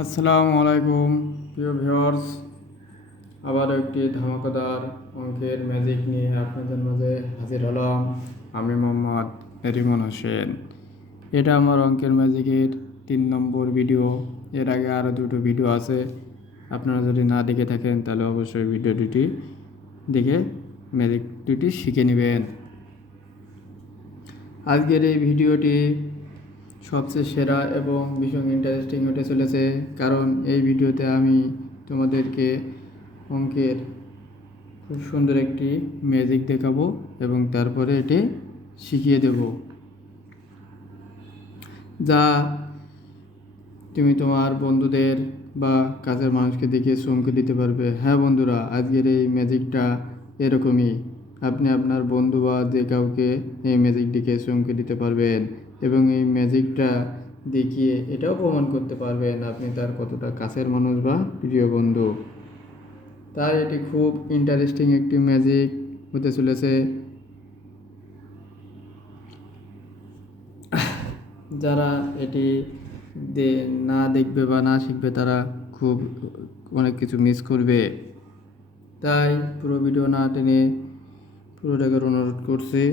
আসসালামু আলাইকুম প্রিয় ভিউয়ার্স, আবারও একটি ধামাকাদার অঙ্কের ম্যাজিক নিয়ে আপনাদের মাঝে হাজির হলাম। আমি মোহাম্মদ রিমন হোসেন। এটা আমার অঙ্কের ম্যাজিকের 3 নম্বর ভিডিও। এর আগে আরও দুটো ভিডিও আছে, আপনারা যদি না দেখে থাকেন তাহলে অবশ্যই ভিডিও দুটি দেখে ম্যাজিক দুটি শিখে নেবেন। আজকের এই ভিডিওটি সবচেয়ে সেরা এবং ভীষণ ইন্টারেস্টিং হতে চলেছে, কারণ এই ভিডিওতে আমি তোমাদেরকে অঙ্কের খুব সুন্দর একটি ম্যাজিক দেখাবো এবং তারপরে এটি শিখিয়ে দেব, যা তুমি তোমার বন্ধুদের বা কাছের মানুষকে দেখিয়ে চমকে দিতে পারবে। হ্যাঁ বন্ধুরা, আজকের এই ম্যাজিকটা এরকমই। আপনি আপনার বন্ধু বা যে কাউকে এই ম্যাজিকটিকে চমকে দিতে পারবেন এবং এই ম্যাজিকটা দেখিয়ে এটাও প্রমাণ করতে পারবেন আপনি তার কতটা কাছের মানুষ বা প্রিয় বন্ধু। তাই এটি খুব ইন্টারেস্টিং একটি ম্যাজিক হতে চলেছে। যারা এটি না দেখবে বা না শিখবে তারা খুব অনেক কিছু মিস করবে। তাই পুরো ভিডিও না টেনে পুরোটাকে অনুরোধ করছি,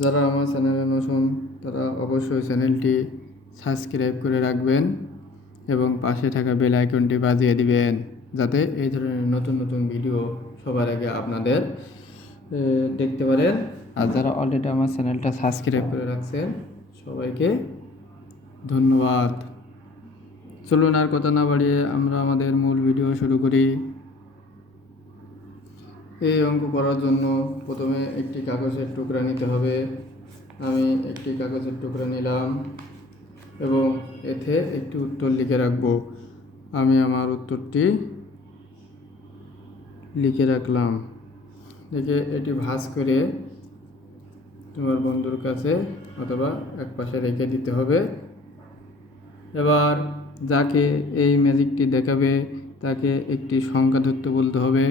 যারা আমার চ্যানেলে নতুন তারা অবশ্যই চ্যানেলটি সাবস্ক্রাইব করে রাখবেন এবং পাশে থাকা বেল আইকনটি বাজিয়ে দিবেন, যাতে এই ধরনের নতুন নতুন ভিডিও সবার আগে আপনাদের দেখতে পারেন। আর যারা অলরেডি আমার চ্যানেলটা সাবস্ক্রাইব করে রাখছেন সবাইকে ধন্যবাদ। চলুন আর কথা না বাড়িয়ে আমরা আমাদের মূল ভিডিও শুরু করি। এই অঙ্ক করার জন্য প্রথমে একটি কাগজের টুকরা নিতে হবে। আমি একটি কাগজের টুকরা নিলাম এবং এতে একটি উত্তর লিখে রাখব। আমি আমার উত্তরটি লিখে রাখলাম। লিখে এটি ভাঁজ করে তোমার বন্ধুর কাছে অথবা এক পাশে রেখে দিতে হবে। এবার যাকে এই ম্যাজিকটি দেখাবে তাকে একটি সংখ্যা ধরতে বলতে হবে।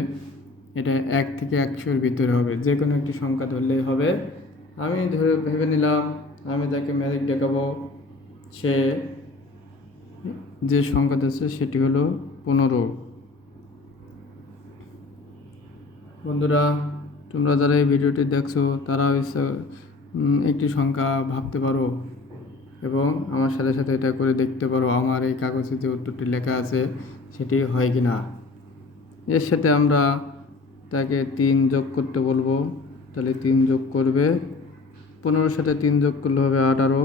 এটা 1 থেকে 100-এর ভিতরে হবে, যে কোনো একটি সংখ্যা ধরলেই হবে। আমি ধরে ভেবে নিলাম আমি যাকে ম্যাজিক দেখাবো সে যে সংখ্যা দিচ্ছে সেটি হলো 15। বন্ধুরা, তোমরা যারা এই ভিডিওটি দেখছো তারা একটি সংখ্যা ভাবতে পারো এবং আমার সাথে সাথে এটা করে দেখতে পারো আমার এই কাগজে যে উত্তরটি লেখা আছে সেটি হয় কি না। এর সাথে আমরা তাকে 3 যোগ করতে বলবো, তাহলে 3 যোগ করবে। 15-র সাথে 3 যোগ করলে হবে 18।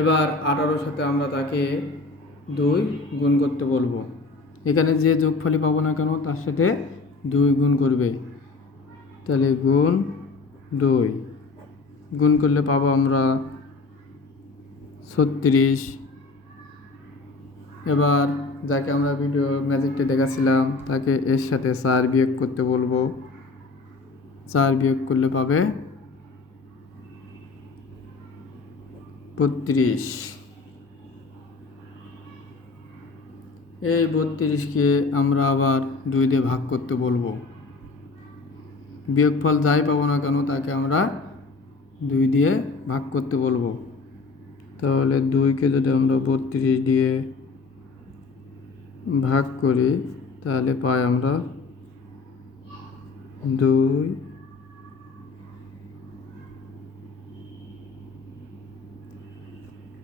এবার 18-র সাথে আমরা তাকে 2 গুণ করতে বলবো। এখানে যে যোগফলই পাবো না কেন তার সাথে 2 গুণ করবে, তাহলে গুণ 2 গুণ করলে পাবো আমরা 36। এবার যাকে আমরা ভিডিও ম্যাজিকটা দেখাচ্ছিলাম তাকে এর সাথে 4 বিয়োগ করতে বলবো। 4 বিয়োগ করলে পাবে 32। এই 32কে আমরা আবার 2 দিয়ে ভাগ করতে বলবো। বিয়োগফল যাই পাবো না কেন তাকে আমরা 2 দিয়ে ভাগ করতে বলবো। তাহলে 2কে যদি আমরা 32 দিয়ে ভাগ করি তাহলে পাই আমরা 2।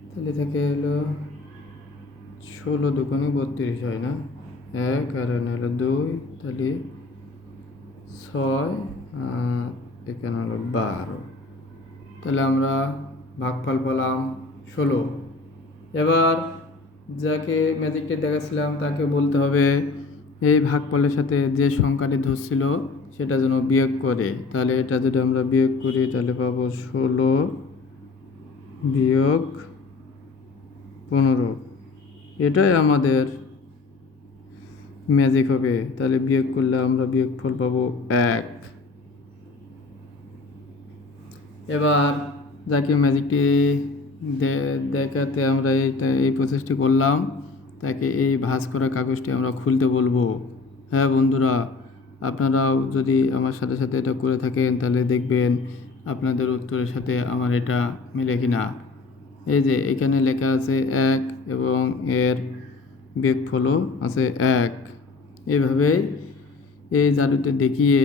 তাহলে থেকে হলো 16 দুগুণে 32 হয় না, 1 আর হলো 2, তাহলে 6 আর এখানে হলো 12। তাহলে আমরা ভাগফল পেলাম 16। এবার যাকে ম্যাজিকটা দেখাচ্ছিলাম তাকে বলতে হবে এই ভাগফলের সাথে যে সংখ্যাটি ধরছিল সেটা যেন বিয়োগ করে। তাহলে এটা যদি আমরা বিয়োগ করি তাহলে পাবো 16 বিয়োগ 15। এটাই আমাদের ম্যাজিক হবে। তাহলে বিয়োগ করলে আমরা বিয়োগফল পাবো 1। এবার যাকে ম্যাজিকটি দেখাতে আমরা এই প্রসেসটি করলাম তাকে এই ভাঁজ করা কাগজটি আমরা খুলতে বলবো। হ্যাঁ বন্ধুরা, আপনারাও যদি আমার সাথে সাথে এটা করে থাকেন তাহলে দেখবেন আপনাদের উত্তরের সাথে আমার এটা মিলে কিনা। এই যে এখানে লেখা আছে 1 এবং এর বিয়োগফলও আছে 1। এইভাবেই এই জাদুতে দেখিয়ে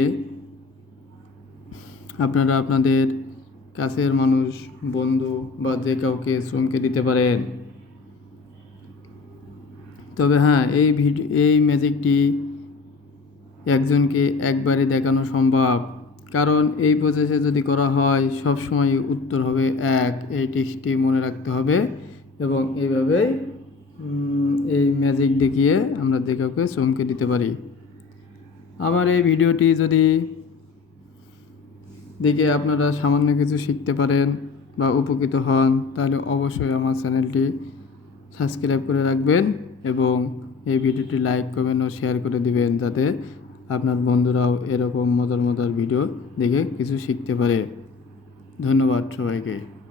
আপনারা আপনাদের কাছের মানুষ, বন্ধু বা যে কাউকে চমকে দিতে পারেন। তবে হ্যাঁ, এই ম্যাজিকটি একজনকে একবারে দেখানো সম্ভব, কারণ এই প্রসেসে যদি করা হয় সবসময় উত্তর হবে 1। এই টিক্সটি মনে রাখতে হবে এবং এইভাবেই এই ম্যাজিক দেখিয়ে আমরা যে কাউকে চমকে দিতে পারি। আমার এই ভিডিওটি যদি দেখে আপনারা সামান্য কিছু শিখতে পারেন বা উপকৃত হন, তাহলে অবশ্যই আমার চ্যানেলটি সাবস্ক্রাইব করে রাখবেন এবং এই ভিডিওটি লাইক, কমেন্ট ও শেয়ার করে দিবেন, যাতে আপনার বন্ধুরাও এরকম মজার মজার ভিডিও দেখে কিছু শিখতে পারে। ধন্যবাদ সবাইকে।